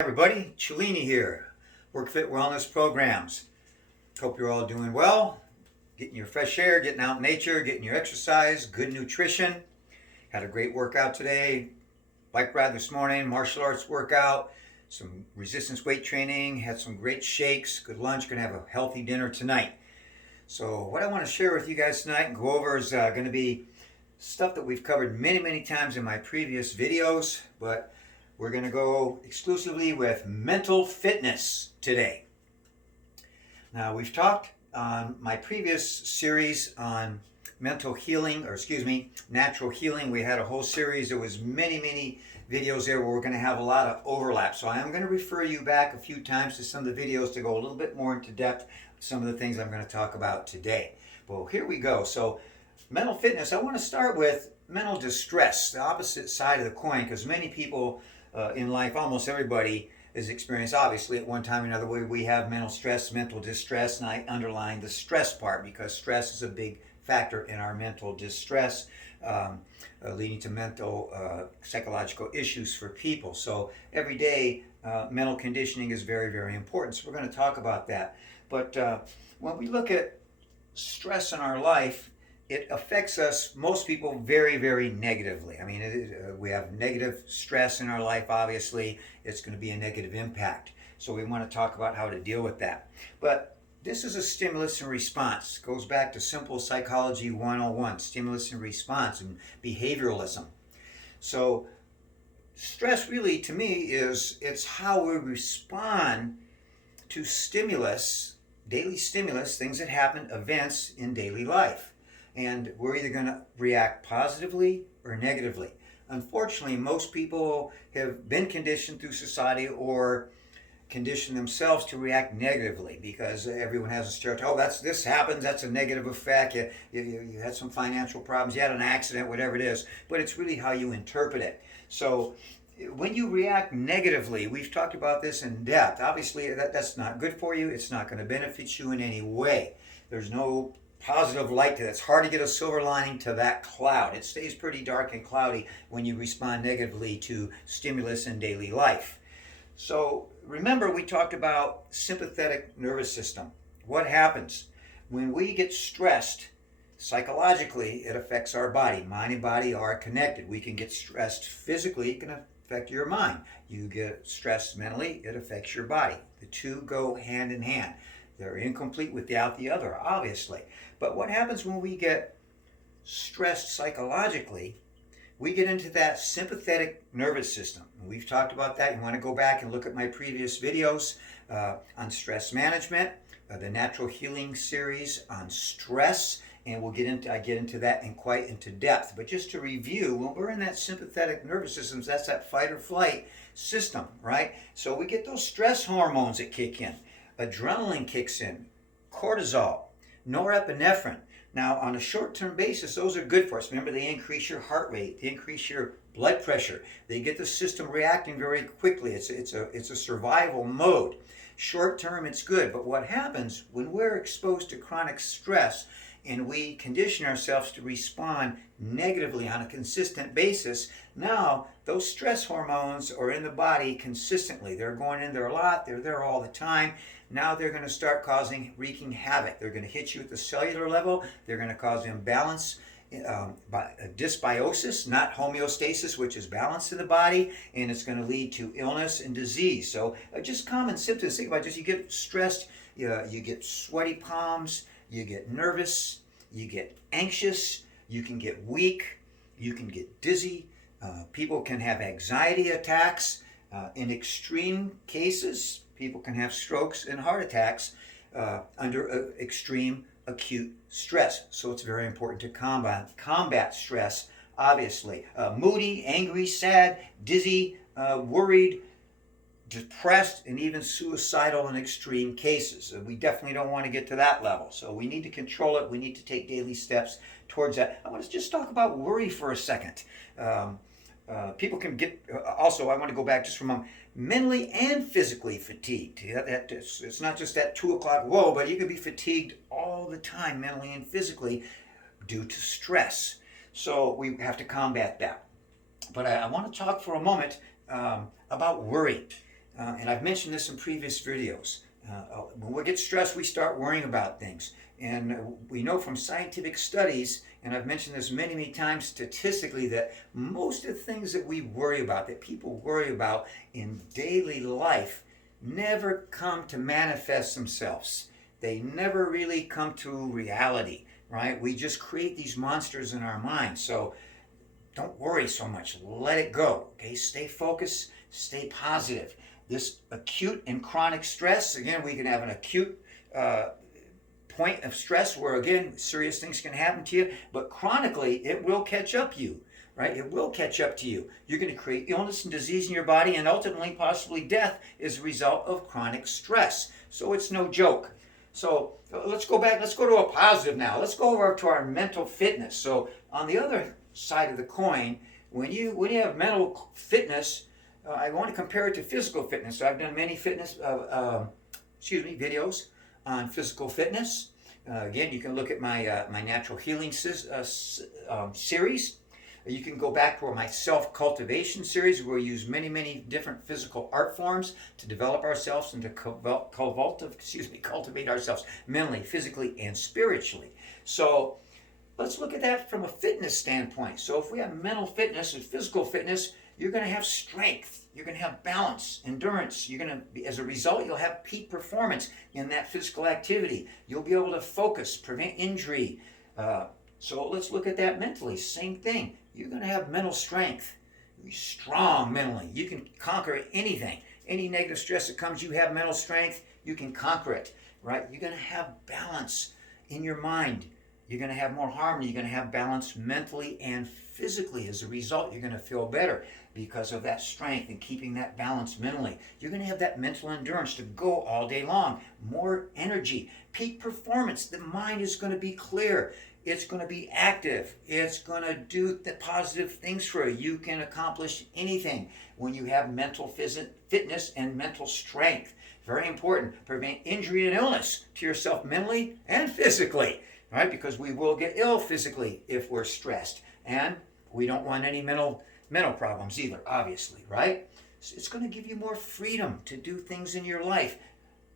Everybody, Cellini here, WorkFit Wellness Programs. Hope you're all doing well, getting your fresh air, getting out in nature, getting your exercise, good nutrition. Had a great workout today, bike ride this morning, martial arts workout, some resistance weight training, had some great shakes, good lunch, gonna have a healthy dinner tonight. So what I want to share with you guys tonight and go over is going to be stuff that we've covered many times in my previous videos, but we're going to go exclusively with mental fitness today. Now, we've talked on my previous series on mental healing, natural healing. We had a whole series. There was many videos there where we're going to have a lot of overlap. So I am going to refer you back a few times to some of the videos to go a little bit more into depth with some of the things I'm going to talk about today. Well, here we go. So mental fitness, I want to start with mental distress, the opposite side of the coin, because many people in life, almost everybody has experienced, obviously, at one time or another, we have mental stress, mental distress, and I underline the stress part because stress is a big factor in our mental distress, leading to mental, psychological issues for people. So every day, mental conditioning is very important. So we're going to talk about that. But when we look at stress in our life, it affects us, most people, very negatively. I mean, we have negative stress in our life, obviously. It's going to be a negative impact. So we want to talk about how to deal with that. But this is a stimulus and response. It goes back to simple psychology 101, stimulus and response and behavioralism. So stress really, to me, it's how we respond to stimulus, daily stimulus, things that happen, events in daily life. And we're either going to react positively or negatively. Unfortunately, most people have been conditioned through society or conditioned themselves to react negatively because everyone has a stereotype. Oh, this happens, that's a negative effect. You had some financial problems, you had an accident, whatever it is. But it's really how you interpret it. So when you react negatively, we've talked about this in depth. Obviously, that's not good for you. It's not going to benefit you in any way. There's no positive light to that. It's hard to get a silver lining to that cloud. It stays pretty dark and cloudy when you respond negatively to stimulus in daily life. So remember, we talked about sympathetic nervous system. What happens when we get stressed? Psychologically, it affects our body. Mind and body are connected. We can get stressed physically. It can affect your mind. You get stressed mentally, it affects your body. The two go hand in hand. They're incomplete without the other, obviously. But what happens when we get stressed psychologically? We get into that sympathetic nervous system. We've talked about that. You want to go back and look at my previous videos on stress management, the natural healing series on stress, and I get into that in quite into depth. But just to review, when we're in that sympathetic nervous system, that's that fight or flight system, right? So we get those stress hormones that kick in. Adrenaline kicks in, cortisol, norepinephrine. Now, on a short-term basis, those are good for us. Remember, they increase your heart rate, they increase your blood pressure. They get the system reacting very quickly. It's a survival mode. Short-term, it's good. But what happens when we're exposed to chronic stress and we condition ourselves to respond negatively on a consistent basis, now those stress hormones are in the body consistently. They're going in there a lot. They're there all the time. Now they're going to start wreaking havoc. They're going to hit you at the cellular level. They're going to cause imbalance, dysbiosis, not homeostasis, which is balance in the body, and it's going to lead to illness and disease. So just common symptoms. Think about it. Just you get stressed, you get sweaty palms, you get nervous, you get anxious, you can get weak, you can get dizzy. People can have anxiety attacks. In extreme cases, people can have strokes and heart attacks under extreme acute stress. So it's very important to combat stress, obviously. Moody, angry, sad, dizzy, worried, depressed, and even suicidal in extreme cases. We definitely don't want to get to that level. So we need to control it. We need to take daily steps towards that. I want to just talk about worry for a second. People can get, also I want to go back just for a moment, mentally and physically fatigued. It's not just that 2 o'clock whoa, but you can be fatigued all the time, mentally and physically, due to stress. So we have to combat that. But I want to talk for a moment about worry. and I've mentioned this in previous videos. When we get stressed, we start worrying about things. And we know from scientific studies, and I've mentioned this many, many times statistically, that most of the things that we worry about, that people worry about in daily life, never come to manifest themselves. They never really come to reality, right? We just create these monsters in our mind. So don't worry so much. Let it go. Okay, stay focused, stay positive. This acute and chronic stress, again, we can have an acute point of stress where, again, serious things can happen to you, but chronically, it will catch up you, right? It will catch up to you. You're going to create illness and disease in your body, and ultimately, possibly death as a result of chronic stress. So it's no joke. So let's go back. Let's go to a positive now. Let's go over to our mental fitness. So on the other side of the coin, when you have mental fitness, I want to compare it to physical fitness. So I've done many videos on physical fitness. Again, you can look at my my natural healing series. You can go back to my self-cultivation series, where we use many, many different physical art forms to develop ourselves and to cultivate ourselves mentally, physically, and spiritually. So let's look at that from a fitness standpoint. So if we have mental fitness and physical fitness, you're going to have strength, you're going to have balance, endurance. You're going to, as a result, you'll have peak performance in that physical activity. You'll be able to focus, prevent injury. So let's look at that mentally. Same thing. You're going to have mental strength. You're strong mentally. You can conquer anything. Any negative stress that comes, you have mental strength. You can conquer it, right? You're going to have balance in your mind. You're going to have more harmony. You're going to have balance mentally and physically. As a result, you're going to feel better because of that strength and keeping that balance mentally. You're going to have that mental endurance to go all day long. More energy, peak performance. The mind is going to be clear. It's going to be active. It's going to do the positive things for you. You can accomplish anything when you have mental fitness and mental strength. Very important. Prevent injury and illness to yourself mentally and physically, right? Because we will get ill physically if we're stressed. And we don't want any mental problems either, obviously, right? So it's going to give you more freedom to do things in your life.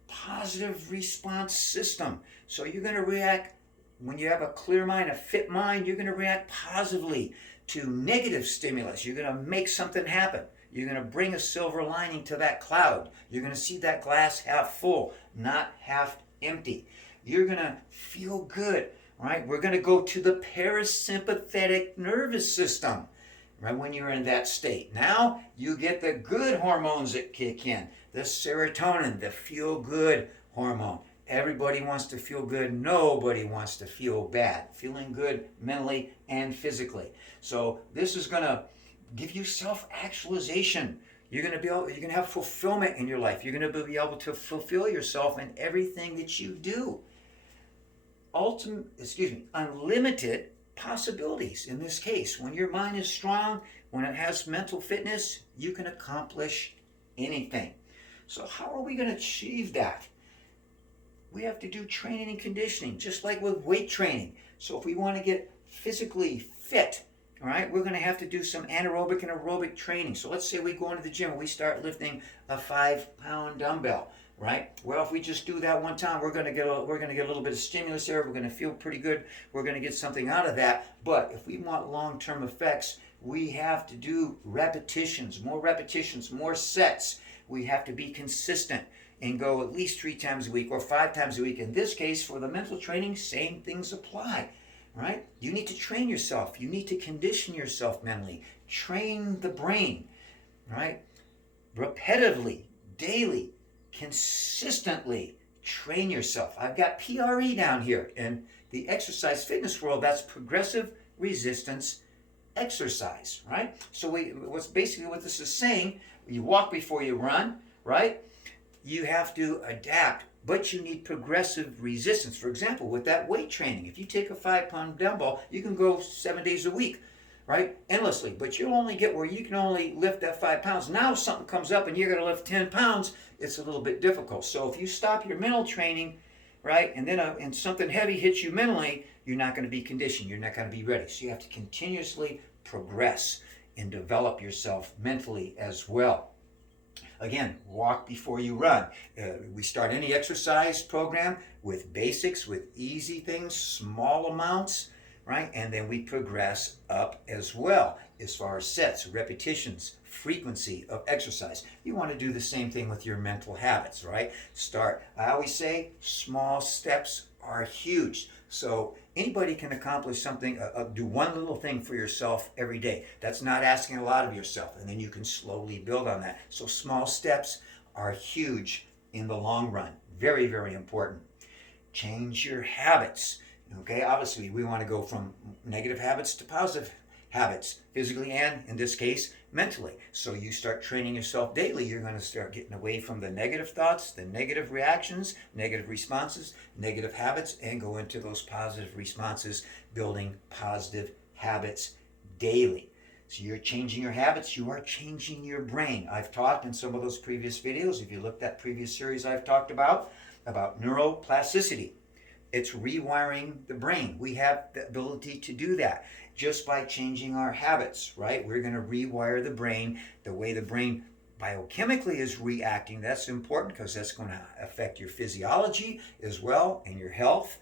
Positive response system. So you're going to react. When you have a clear mind, a fit mind, you're going to react positively to negative stimulus. You're going to make something happen. You're going to bring a silver lining to that cloud. You're going to see that glass half full, not half empty. You're going to feel good, right? We're going to go to the parasympathetic nervous system, right, when you're in that state. Now you get the good hormones that kick in, the serotonin, the feel-good hormone. Everybody wants to feel good. Nobody wants to feel bad. Feeling good mentally and physically. So this is going to give you self-actualization. You're going to have fulfillment in your life. You're going to be able to fulfill yourself in everything that you do. Unlimited possibilities in this case. When your mind is strong, when it has mental fitness, you can accomplish anything. So how are we going to achieve that? We have to do training and conditioning, just like with weight training. So if we want to get physically fit, all right, we're going to have to do some anaerobic and aerobic training. So let's say we go into the gym and we start lifting a 5-pound dumbbell, right? Well, if we just do that one time, we're going to get a little bit of stimulus there. We're going to feel pretty good. We're going to get something out of that. But if we want long-term effects, we have to do repetitions, more sets. We have to be consistent and go at least 3 times a week or 5 times a week. In this case, for the mental training, same things apply, right? You need to train yourself. You need to condition yourself mentally. Train the brain, right? Repetitively, daily, consistently train yourself. I've got PRE down here. In the exercise fitness world, that's progressive resistance exercise, right? So what this is saying, you walk before you run, right? You have to adapt, but you need progressive resistance. For example, with that weight training, if you take a 5-pound dumbbell, you can go 7 days a week, right? Endlessly, but you'll only get where you can only lift that 5 pounds. Now if something comes up and you're going to lift 10 pounds, it's a little bit difficult. So if you stop your mental training, right, and then and something heavy hits you mentally, you're not going to be conditioned. You're not going to be ready. So you have to continuously progress and develop yourself mentally as well. Again, walk before you run. We start any exercise program with basics, with easy things, small amounts, right? And then we progress up as well as far as sets, repetitions, frequency of exercise. You want to do the same thing with your mental habits, right? Start. I always say small steps are huge. So anybody can accomplish something, do one little thing for yourself every day. That's not asking a lot of yourself, and then you can slowly build on that. So small steps are huge in the long run. Very, very important. Change your habits. Okay, obviously we want to go from negative habits to positive habits, physically and, in this case, mentally. So you start training yourself daily. You're going to start getting away from the negative thoughts, the negative reactions, negative responses, negative habits, and go into those positive responses, building positive habits daily. So you're changing your habits, you are changing your brain. I've talked in some of those previous videos, if you looked at previous series I've talked about neuroplasticity. It's rewiring the brain. We have the ability to do that just by changing our habits, right? We're going to rewire the brain, the way the brain biochemically is reacting. That's important because that's going to affect your physiology as well and your health.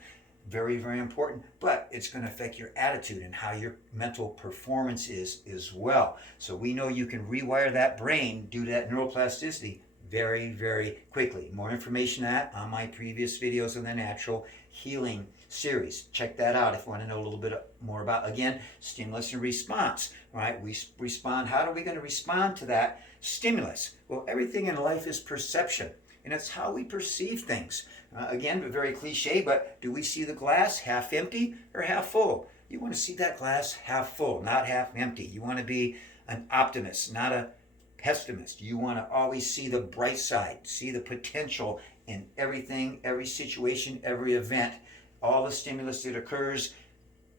Very, very important. But it's going to affect your attitude and how your mental performance is as well. So we know you can rewire that brain due to that neuroplasticity very, very quickly. More information on my previous videos on the natural healing series. Check that out if you want to know a little bit more about, again, stimulus and response, right? We respond. How are we going to respond to that stimulus? Well, everything in life is perception, and it's how we perceive things. Again, very cliche, but do we see the glass half empty or half full? You want to see that glass half full, not half empty. You want to be an optimist, not a pessimist. You want to always see the bright side, see the potential in everything, every situation, every event. All the stimulus that occurs,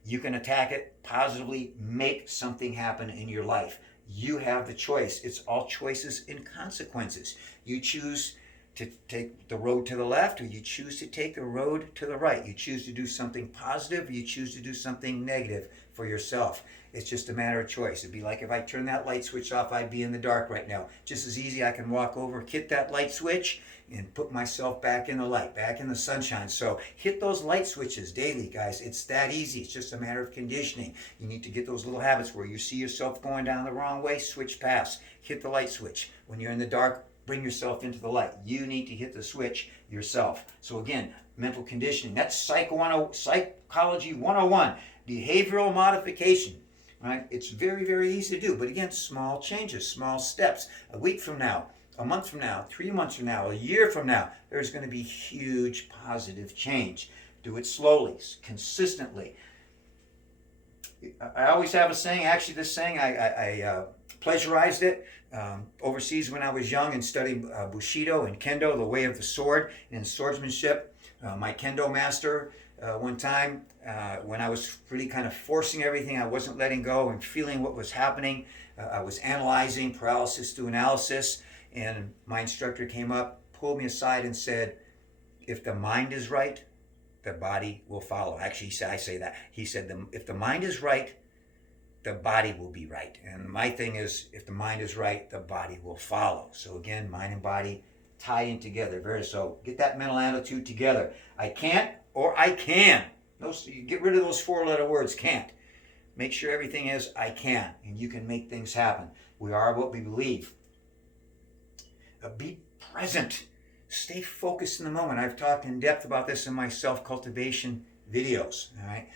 you can attack it positively, make something happen in your life. You have the choice. It's all choices and consequences. You choose to take the road to the left, or you choose to take the road to the right. You choose to do something positive, or you choose to do something negative for yourself. It's just a matter of choice. It'd be like if I turn that light switch off, I'd be in the dark right now. Just as easy, I can walk over, hit that light switch, and put myself back in the light, back in the sunshine. So hit those light switches daily, guys. It's that easy. It's just a matter of conditioning. You need to get those little habits where you see yourself going down the wrong way, switch past, hit the light switch. When you're in the dark, bring yourself into the light. You need to hit the switch yourself. So again, mental conditioning. That's Psychology 101, behavioral modification. Right? It's very, very easy to do. But again, small changes, small steps. A week from now, a month from now, 3 months from now, a year from now, there's going to be huge positive change. Do it slowly, consistently. I always have a saying. Actually, this saying, I pleasurized it overseas when I was young and studied Bushido and Kendo, the way of the sword and swordsmanship. My Kendo master, one time when I was really kind of forcing everything, I wasn't letting go and feeling what was happening. I was analyzing, paralysis through analysis, and my instructor came up, pulled me aside and said, if the mind is right, the body will follow. Actually, I say that. He said, if the mind is right, the body will be right. And my thing is, if the mind is right, the body will follow. So again, mind and body tie in together. So get that mental attitude together. I can't or I can. Get rid of those 4-letter words, can't. Make sure everything is I can, and you can make things happen. We are what we believe. Be present. Stay focused in the moment. I've talked in depth about this in my self-cultivation videos. All right.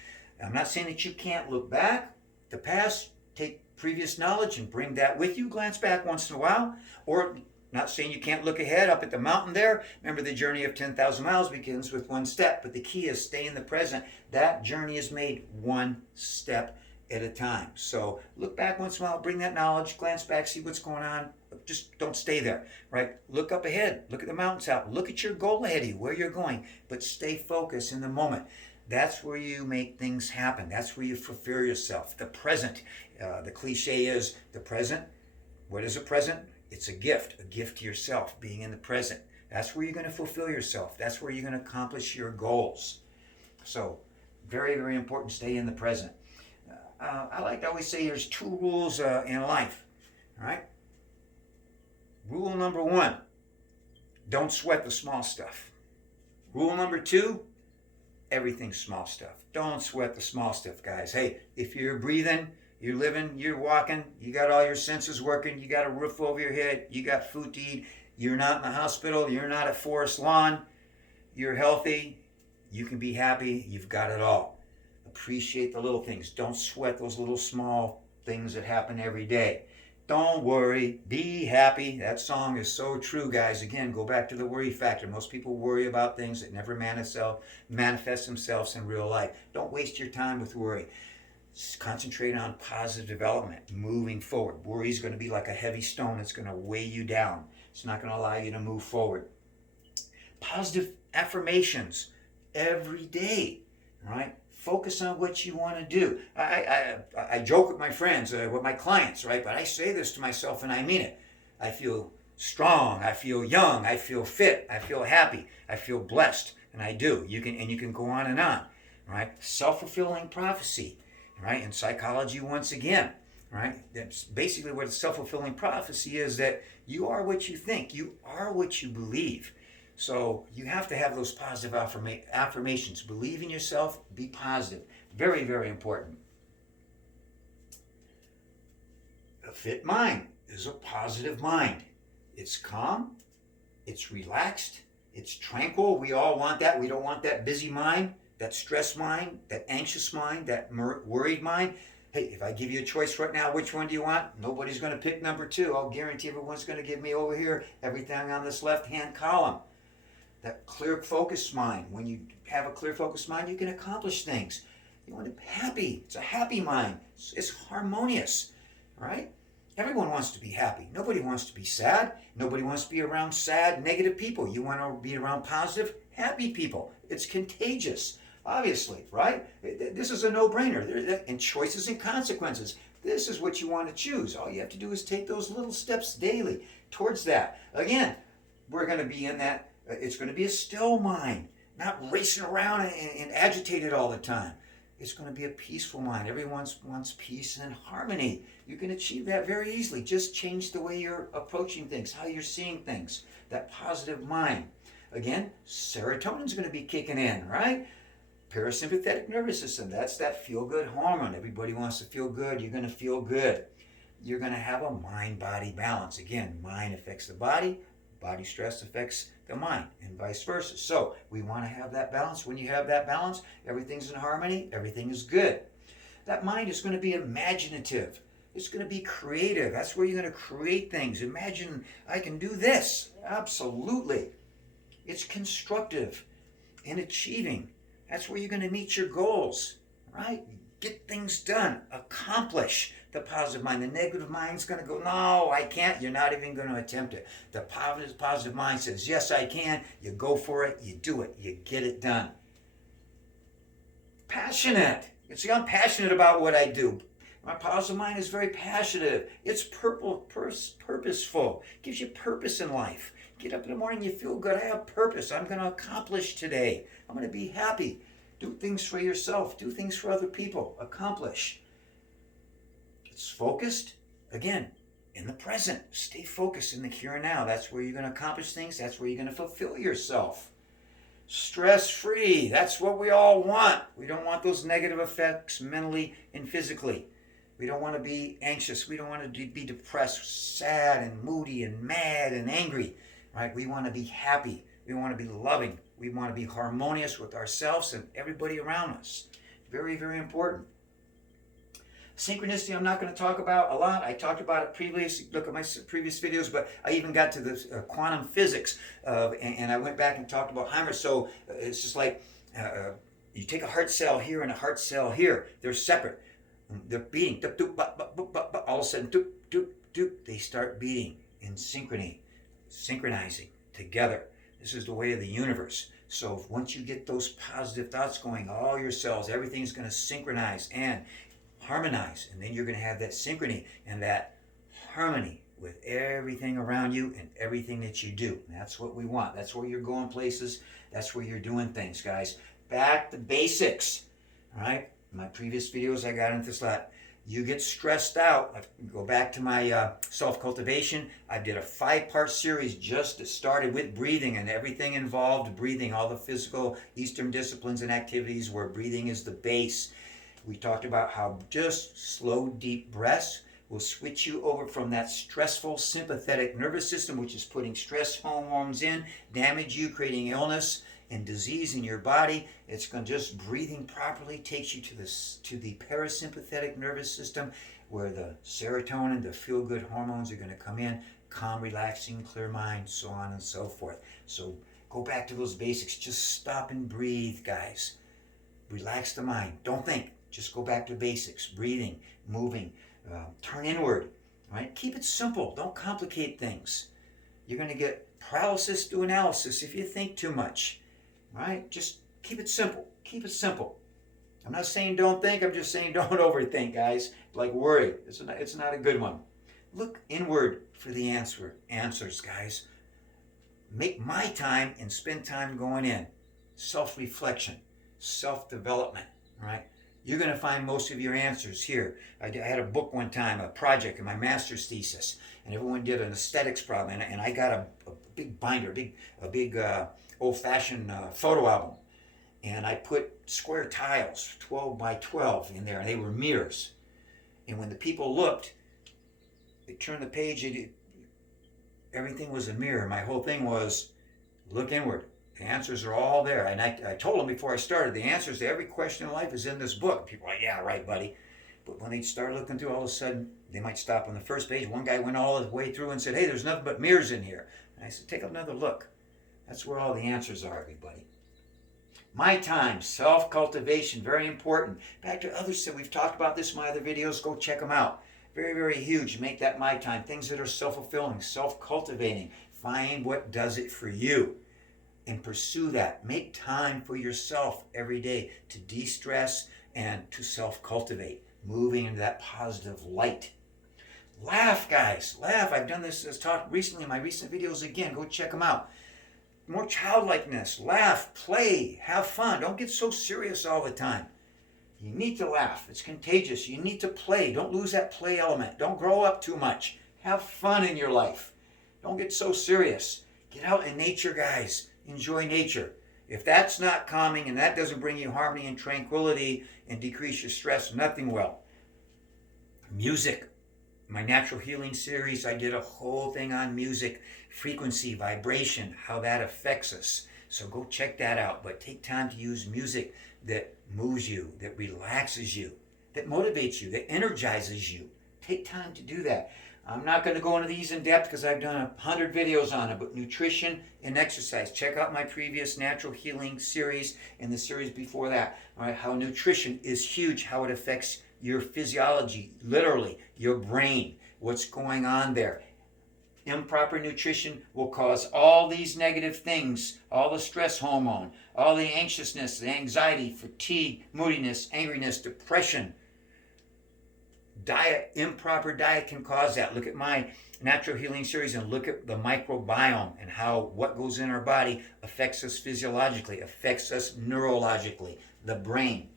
I'm not saying that you can't look back, the past, take previous knowledge and bring that with you, glance back once in a while, or not saying you can't look ahead up at the mountain there. Remember, the journey of 10,000 miles begins with one step, but the key is stay in the present. That journey is made one step at a time. So look back once in a while, bring that knowledge, glance back, see what's going on. Just don't stay there, right? Look up ahead, look at the mountains out, look at your goal ahead of you, where you're going, but stay focused in the moment. That's where you make things happen. That's where you fulfill yourself. The present. The cliche is the present. What is a present? It's a gift to yourself, being in the present. That's where you're going to fulfill yourself. That's where you're going to accomplish your goals. So, very, very important, stay in the present. I like to always say there's 2 rules in life, all right? Rule number 1, don't sweat the small stuff. Rule number 2, everything's small stuff. Don't sweat the small stuff, guys. Hey, if you're breathing, you're living, you're walking, you got all your senses working, you got a roof over your head, you got food to eat, you're not in the hospital, you're not at Forest Lawn, you're healthy, you can be happy, you've got it all. Appreciate the little things. Don't sweat those little small things that happen every day. Don't worry, be happy. That song is so true, guys. Again, go back to the worry factor. Most people worry about things that never manifest themselves in real life. Don't waste your time with worry. Concentrate on positive development, moving forward. Worry is going to be like a heavy stone that's going to weigh you down. It's not going to allow you to move forward. Positive affirmations every day, right? Focus on what you want to do. I joke with my friends, with my clients, right? But I say this to myself and I mean it. I feel strong. I feel young. I feel fit. I feel happy. I feel blessed, and I do. You can go on, right? Self-fulfilling prophecy, right? In psychology, once again, right? That's basically what a self-fulfilling prophecy is, that you are what you think. You are what you believe. So you have to have those positive affirmations. Believe in yourself. Be positive. Very, very important. A fit mind is a positive mind. It's calm. It's relaxed. It's tranquil. We all want that. We don't want that busy mind, that stressed mind, that anxious mind, that worried mind. Hey, if I give you a choice right now, which one do you want? Nobody's going to pick number 2. I'll guarantee everyone's going to give me over here everything on this left-hand column. That clear focused mind. When you have a clear focused mind, you can accomplish things. You want to be happy. It's a happy mind. It's harmonious, right? Everyone wants to be happy. Nobody wants to be sad. Nobody wants to be around sad, negative people. You want to be around positive, happy people. It's contagious, obviously, right? This is a no-brainer. And choices and consequences. This is what you want to choose. All you have to do is take those little steps daily towards that. Again, we're going to be in that. It's going to be a still mind, not racing around and agitated all the time. It's going to be a peaceful mind. Everyone wants peace and harmony. You can achieve that very easily. Just change the way you're approaching things, how you're seeing things, that positive mind. Again, serotonin's going to be kicking in, right? Parasympathetic nervous system, that's that feel-good hormone. Everybody wants to feel good. You're going to feel good. You're going to have a mind-body balance. Again, mind affects the body. Body stress affects the mind, and vice versa. So we want to have that balance. When you have that balance, everything's in harmony, everything is good. That mind is going to be imaginative. It's going to be creative. That's where you're going to create things. Imagine, I can do this. Absolutely. It's constructive and achieving. That's where you're going to meet your goals, right? Get things done. Accomplish. The positive mind. The negative mind's going to go, no, I can't. You're not even going to attempt it. The positive mind says, yes, I can. You go for it. You do it. You get it done. Passionate. You see, I'm passionate about what I do. My positive mind is very passionate. It's purposeful. Gives you purpose in life. Get up in the morning, you feel good. I have purpose. I'm going to accomplish today. I'm going to be happy. Do things for yourself. Do things for other people. Accomplish. It's focused, again, in the present. Stay focused in the here and now. That's where you're going to accomplish things. That's where you're going to fulfill yourself. Stress-free. That's what we all want. We don't want those negative effects mentally and physically. We don't want to be anxious. We don't want to be depressed, sad, and moody, and mad, and angry. Right? We want to be happy. We want to be loving. We want to be harmonious with ourselves and everybody around us. Very, very important. Synchronicity I'm not going to talk about a lot. I talked about it previously. Look at my previous videos, but I even got to the quantum physics, and I went back and talked about Heimer. So it's just like you take a heart cell here and a heart cell here. They're separate. They're beating. All of a sudden, they start beating in synchrony, synchronizing together. This is the way of the universe. So once you get those positive thoughts going, all your cells, everything's going to synchronize and harmonize, and then you're going to have that synchrony and that harmony with everything around you and everything that you do. And that's what we want. That's where you're going places. That's where you're doing things, guys. Back to basics. All right? In my previous videos, I got into this a lot. You get stressed out. I go back to my self-cultivation. I did a 5-part series just that started with breathing and everything involved breathing, all the physical Eastern disciplines and activities where breathing is the base. We talked about how just slow, deep breaths will switch you over from that stressful sympathetic nervous system, which is putting stress hormones in, damage you, creating illness and disease in your body. It's going to just breathing properly takes you to the parasympathetic nervous system, where the serotonin, the feel-good hormones are going to come in, calm, relaxing, clear mind, so on and so forth. So go back to those basics. Just stop and breathe, guys. Relax the mind. Don't think. Just go back to basics. Breathing, moving, turn inward. Right? Keep it simple. Don't complicate things. You're going to get paralysis to analysis if you think too much. Right? Just keep it simple. Keep it simple. I'm not saying don't think. I'm just saying don't overthink, guys. Like worry. It's not a good one. Look inward for the answers, guys. Make my time and spend time going in. Self-reflection, self-development. Right? You're going to find most of your answers here. I had a book one time, a project in my master's thesis, and everyone did an aesthetics problem, and I got a big binder, a big old-fashioned photo album, and I put square tiles, 12 by 12 in there, and they were mirrors. And when the people looked, they turned the page, everything was a mirror. My whole thing was, look inward. The answers are all there. And I told them before I started, the answers to every question in life is in this book. People are like, yeah, right, buddy. But when they start looking through, all of a sudden, they might stop on the first page. One guy went all the way through and said, hey, there's nothing but mirrors in here. And I said, take another look. That's where all the answers are, everybody. My time, self-cultivation, very important. Back to others that we've talked about this in my other videos, go check them out. Very, very huge. Make that my time. Things that are self-fulfilling, self-cultivating. Find what does it for you and pursue that. Make time for yourself every day to de-stress and to self-cultivate, moving into that positive light. Laugh, guys. Laugh. I've done this as talked recently in my recent videos again. Go check them out. More childlikeness. Laugh, play, have fun. Don't get so serious all the time. You need to laugh. It's contagious. You need to play. Don't lose that play element. Don't grow up too much. Have fun in your life. Don't get so serious. Get out in nature, guys. Enjoy nature. If that's not calming and that doesn't bring you harmony and tranquility and decrease your stress, nothing will. Music. My natural healing series, I did a whole thing on music, frequency, vibration, how that affects us. So go check that out. But take time to use music that moves you, that relaxes you, that motivates you, that energizes you. Take time to do that. I'm not going to go into these in depth because I've done 100 videos on it, but nutrition and exercise. Check out my previous natural healing series and the series before that. All right, how nutrition is huge, how it affects your physiology, literally, your brain, what's going on there. Improper nutrition will cause all these negative things, all the stress hormone, all the anxiousness, the anxiety, fatigue, moodiness, angriness, depression. Improper diet can cause that. Look at my natural healing series and look at the microbiome and how what goes in our body affects us physiologically, affects us neurologically, the brain.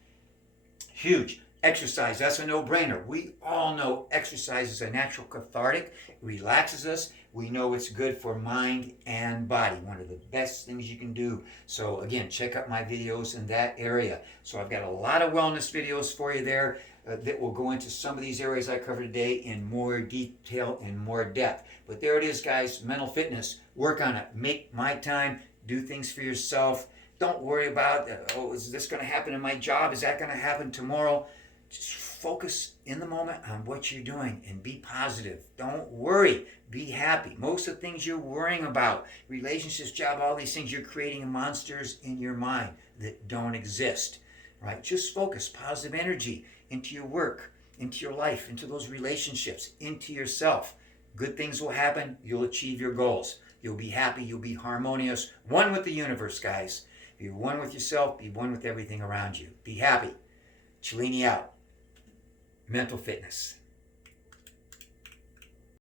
Huge. Exercise, that's a no-brainer. We all know exercise is a natural cathartic. It relaxes us. We know it's good for mind and body. One of the best things you can do. So again, check out my videos in that area. So I've got a lot of wellness videos for you there that will go into some of these areas I covered today in more detail and more depth. But there it is, guys. Mental fitness. Work on it. Make my time. Do things for yourself. Don't worry about, is this going to happen in my job? Is that going to happen tomorrow? Just focus in the moment on what you're doing and be positive. Don't worry. Be happy. Most of the things you're worrying about, relationships, job, all these things, you're creating monsters in your mind that don't exist. Right? Just focus positive energy into your work, into your life, into those relationships, into yourself. Good things will happen. You'll achieve your goals. You'll be happy. You'll be harmonious. One with the universe, guys. Be one with yourself. Be one with everything around you. Be happy. Cellini out. Mental fitness.